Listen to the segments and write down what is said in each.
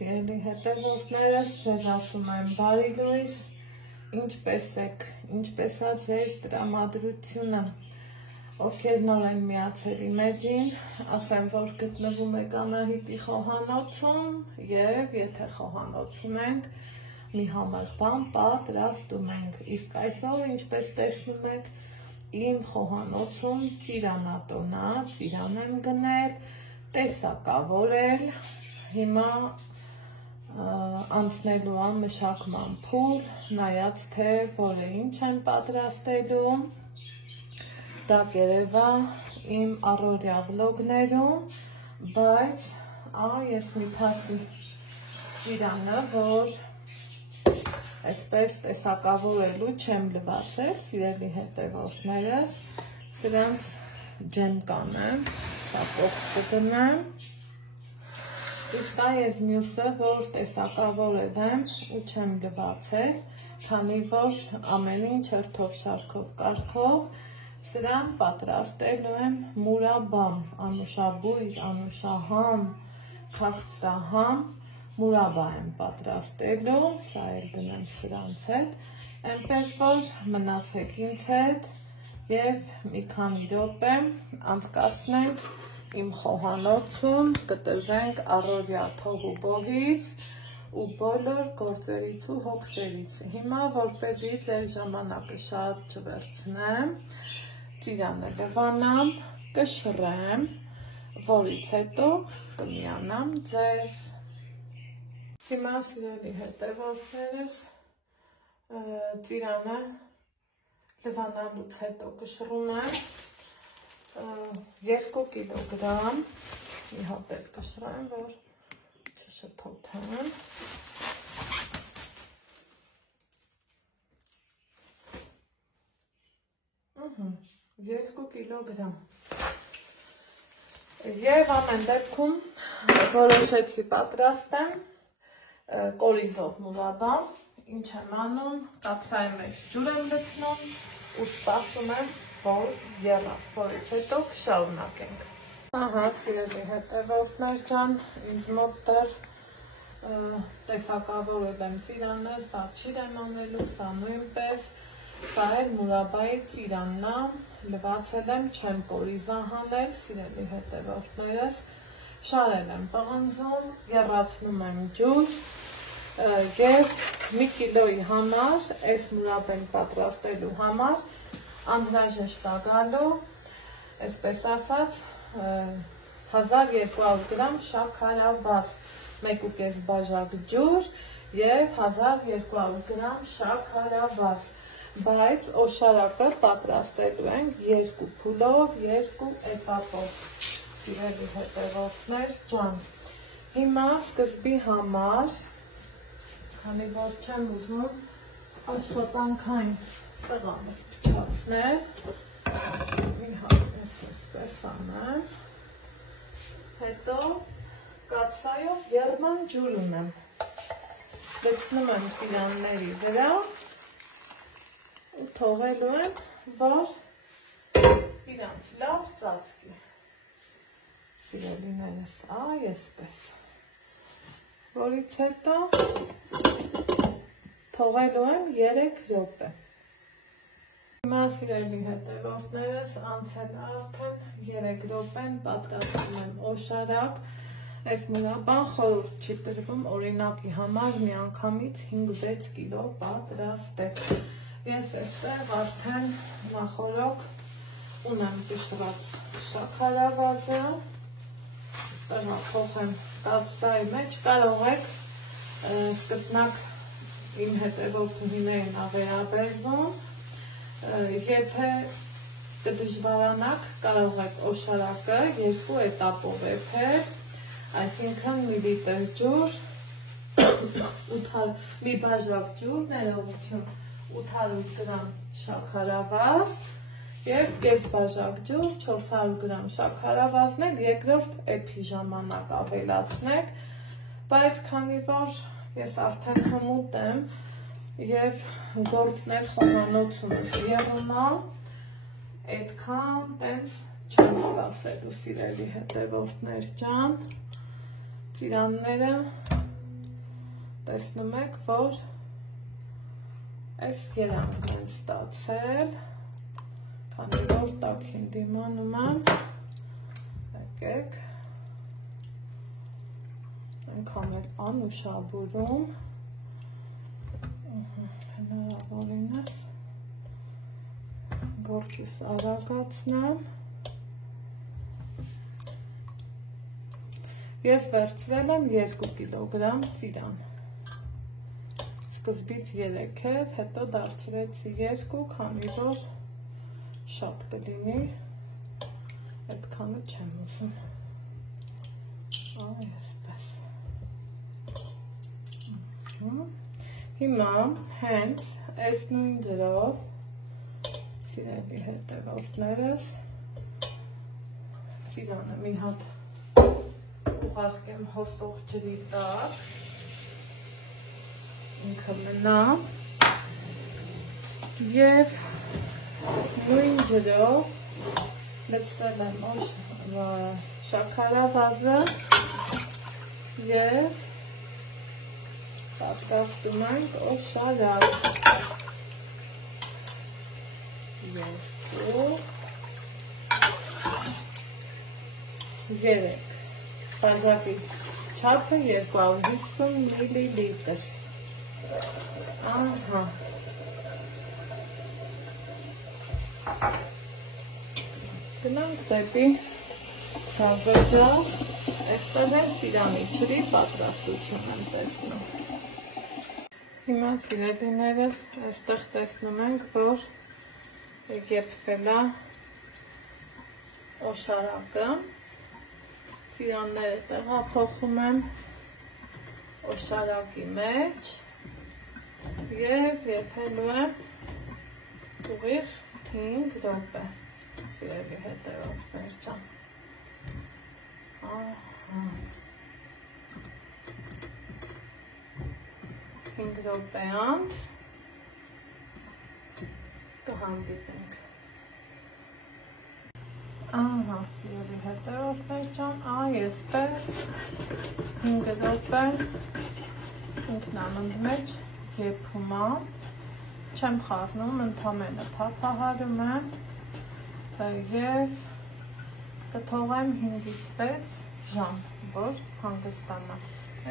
Սիրելի հետևորդներս, ձեզ ասում եմ բարի լույս, ինչպես եք, ինչպես է ձեր տրամադրությունը, ովքեր նոր են միացել իմ էջին, ասեմ, որ գտնվում եք Անահիտի խոհանոցում և եթե խոհանոցում ենք, մի համեղ բան պատրաստում ենք, իսկ այսօր, ինչպես տեսնում եք, իմ խոհանոցում ծիրանատոն է, ծիրան եմ գնել, տեսակավորել, հիմա անցնելու է մշակման փուլ, նայած թե որը ինչ եմ պատրաստելու, դա կերևա իմ առօրյա վլոգներում, բայց ես մի փասի ծիրանը, որ այսպես տեսակավորելու չեմ լվացել, սիրելի հետևորդներս, սրանց ջեմ կանեմ, սա կողքը դնեմ, իսկ այս մյուսը, որ տեսակավորել եմ ու չեմ լվացել, քանի որ ամեն ինչ հերթով շարքով կարգով, սրան պատրաստելու եմ մուրաբամ, անուշաբույր, անուշահամ, քաղցրահամ, մուրաբա եմ պատրաստելու, սա էլ գնեմ սրանց հետ, այնպես որ մնացեք ինձ հետ և մի քանի րոպե անցկացնենք իմ խոհանոցում, կտրվենք առօրյա թող ու բողից ու բոլոր գործերից ու հոգսերից։ Հիմա որպեսզի ձեր ժամանակը շատ չվերցնեմ, ծիրանը լվանամ, կշռեմ, որից հետո կմիանամ ձեզ։ Հիմա սիրելի հետևորդներս, ծիրանը լվանալուց հետո կշռում եմ 2 կիլոգրամ, մի հատ էլ կշռեմ, որ չշփոթեմ, 2 կիլոգրամ և ամեն դեպքում որոշեցի պատրաստեմ կորիզով մուրաբամ, ինչ եմ անում, կաթսայի մեջ ջուր եմ լցնում ու սպասում եմ, որ եռա, որից հետո կշարունակենք։ Ահա, սիրելի հետևորդներ ջան, ինձ մոտ դեռ տեսակավորել եմ ծիրանը, սա չիր եմ անելու, սա նույնպես, սա էլ մուրաբայի ծիրանն է, լվացել եմ, չեմ կորիզա հանել, սիրելի հետևորդներս, շարել եմ պղնձում, եռացնում եմ ջուր և մի կիլոյի համար, այս մուրաբեն պատրաստելու համար, անհրաժեշտ է գալու, այսպես ասած, 1200 գրամ շաքարավազ, 1,5 բաժակ ջուր և 1200 գրամ շաքարավազ, բայց օշարակը պատրաստելու ենք 2 փուլով, 2 էտապով, սիրելի հետևորդներ ջան։ Հիմա սկզբի համար, քանի որ չեմ ուզում աշխատանքային սեղանս փչացնել, մի հատ այսպես անեմ, հետո կաթսայով եռման ջուր ունեմ, լցնում եմ ծիրանների վրա ու թողելու եմ, որ իրանց լավ ծածկի, սիրելիներս, այսպես, որից հետո թողելու եմ 3 րոպե։ Հիմա սիրելի հետևորդներս անցել է արդեն 3 րոպեն, պատրաստում եմ օշարակ, այս մուրաբան խորհուրդ չի տրվում օրինակի համար միանգամից 5-6 կիլո պատրաստել։ Ես այստեղ արդեն նախօրոք ունեմ կշռած շաքարավազը, փոխեմ կաթսայի մեջ, կարող եք սկզբնակ իմ հետևորդուհիներին վերաբերվում, եթե կդժվարանաք, կարող եք օշարակը 2 էտապով եփել, այսինքն միլիտր ջուր, մի բաժակ ջուր, ներողություն, 800 գրամ շաքարավազ և կես բաժակ ջուր, 400 գրամ շաքարավազն էլ երկրորդ էփի ժամանակ ավելացնեք, բայց քանի որ ես արդեն հմուտ եմ և գործներ խոհանոցումս եղում է, այդքան տենց չեմ սպասելու սիրելի հետևորդներ ջան, ծիրանները տեսնում եք, որ այս երանգն են ստացել, քանի որ տաքին դիմանում եմ, եկեք, այնքան էլ անուշաբուրում, հնարավորինս գորքիս արագացնեմ, ես վերցրել եմ 2 կիլոգրամ ծիրան, սկզբից 3 էր, հետո դարձրեցի 2, քանի որ շատ կլինի, այդքանը չեմ ուզում, այսպես, հիմա հենց այս նույն ջրով, սիրելի հետևորդներս, ծիրանը մի հատ ուղարկեմ հոսող ջրի տակ, ինքը մնա և նույն ջրով լցրել եմ շաքարավազը և պատրաստում ենք օշարակ, 2, 3, բաժակի չափը 250 միլիլիտր, ահա, գնանք դեպի գազօջախ, այստեղ էլ ծիրանի ջրի պատրաստություն եմ տեսնում, հիմա սիրելիներս, այստեղ տեսնում ենք, որ եփվել է օշարակը, ծիրանները տեղափոխում եմ օշարակի մեջ և եփելու եմ ուղիղ 5 րոպե, սիրելի հետևորդներ ջան, ահա, 5 րոպե անց կհանդիպենք, ահա, սիրելի հետևորդներ ջան, այսպես 5 րոպե ինքնանունդ մեջ եփում եմ, չեմ խառնում, ընդամենը փափահարում եմ և կթողեմ 5-ից 6 ժամ, որ հանգստանա,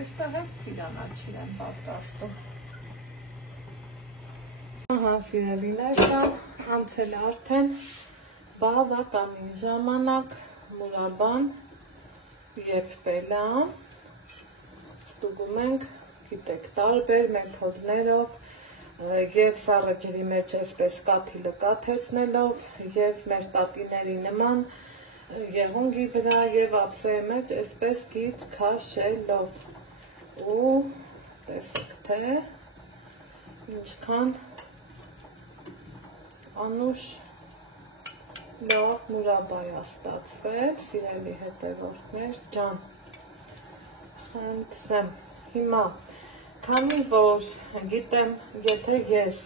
այստեղ էլ ծիրանաչիր եմ պատրաստում, ահա սիրելիներ ջան, անցել է արդեն բավականին ժամանակ, մուրաբան եփվել է, ստուգում ենք, գիտեք, տարբեր մեթոդներով և սառը ջրի մեջ այսպես կաթիլը կաթեցնելով և մեր տատիների նման եղունգի վրա և ափսեի մեջ այսպես գիծ քաշելով ու տեսեք թե ինչքան անուշ լավ մուրաբա է ստացվել, սիրելի հետևորդներ ջան, խնդրեմ, հիմա քանի որ գիտեմ, եթե ես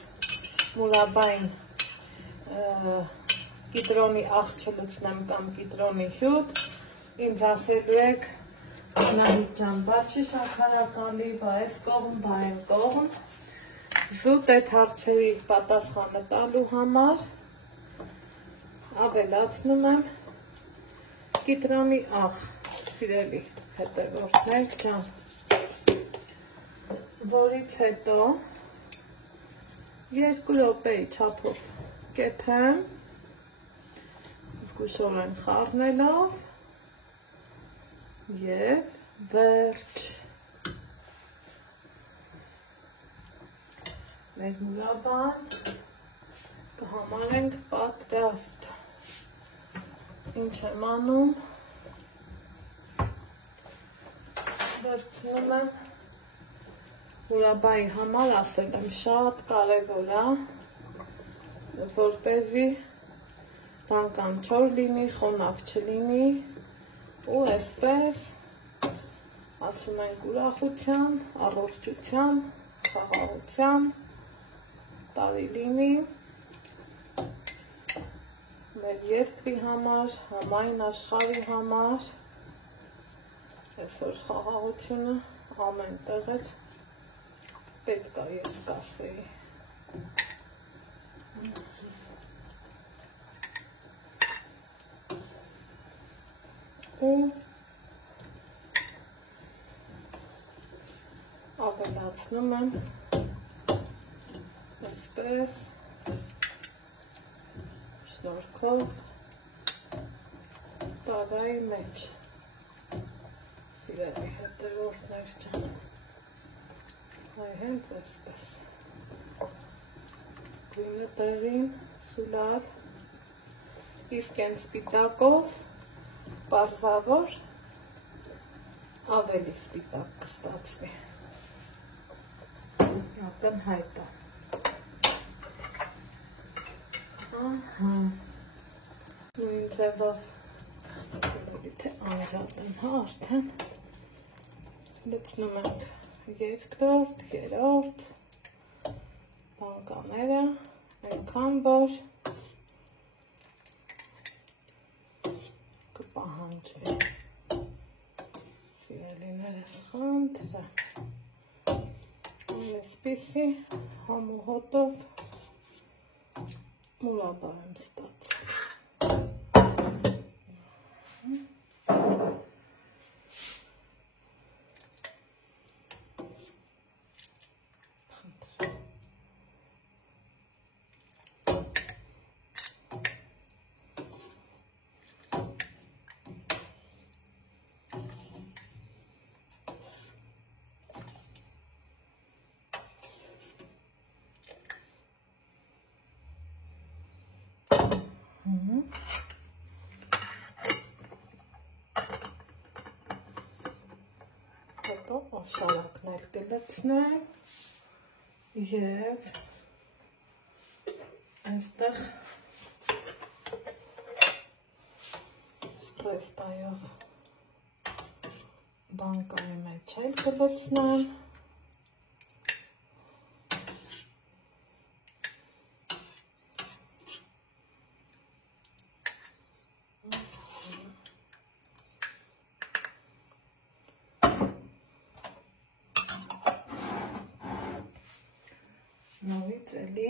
մուրաբային կիտրոնի աղ չլցնեմ կամ կիտրոնի հյութ, ինձ ասելու եք Նահիդ ջան, բա չի շաքարակալի, բա այս կողմ, բա այն կողմ, զուտ այդ հարցերի պատասխանը տալու համար ավելացնում եմ կիտրոնի աղ, սիրելի հետևորդներ ջան, որից հետո 2 րոպեի չափով կեփեմ, զգուշորեն խառնելով և վերջ, մեր մուրաբան կհամարենք պատրաստ, ինչ եմ անում, վերցնում եմ, մուրաբայի համար ասել եմ շատ կարևոր է, որպեսզի բան կամ չոր լինի, խոնավ չլինի ու այսպես ասում ենք ուրախության, առողջության, խաղաղության տարի լինի մեր երկրի համար, համայն աշխարհի համար, այսօր խաղաղությունը ամեն տեղ էլ պետք է ես կասեի։ Ու ավելացնում եմ այսպես շնորհքով տարայի մեջ սիրելի հետևորդներ ջան, այ հենց այսպես գույնը տեղին սուլար, իսկ են սպիտակով պարզավոր ավելի սպիտակ կստացվի, ակնհայտ է։ Նույն ձևով թե անջատեմ, արդեն լցնում ենք երկրորդ, երրորդ բանկաները, այնքան որ կպահանջվի։ Սիրելիներս խնդրեմ, այսպիսի համ ու հոտով մուրաբա եմ ստացել։ Հետո օշալակներ կլցնեմ և այստեղ ռեստայով բանկայի մեջ էլ կլցնեմ նորից էլի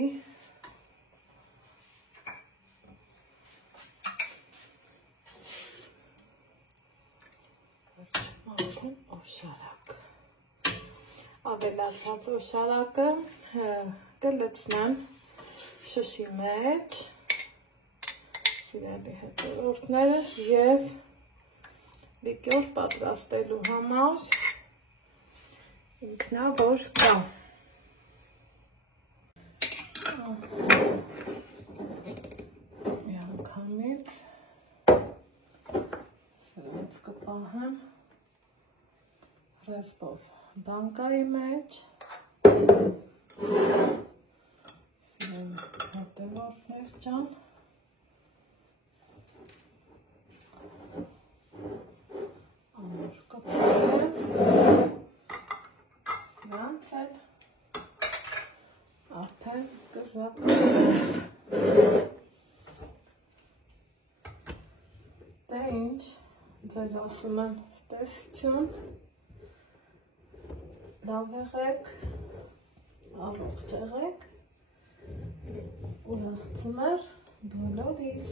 արդեն օշարակ ավելացած օշարակը կլցնեմ շշի մեջ սիրելի հետևորդներս և լիկյոր պատրաստելու համար ինքնավոր կա միանգամից սրից կպահեմ ռեզբով բանկայի մեջ սիրելի հետևորդներ ջան անոր կպահեմ սրանց էլ արդեն կզակում դե ինչ ձեզ ասում եմ ստեսություն լավ եղեք առողջ եղեք ուրախ ծներ բոլորիս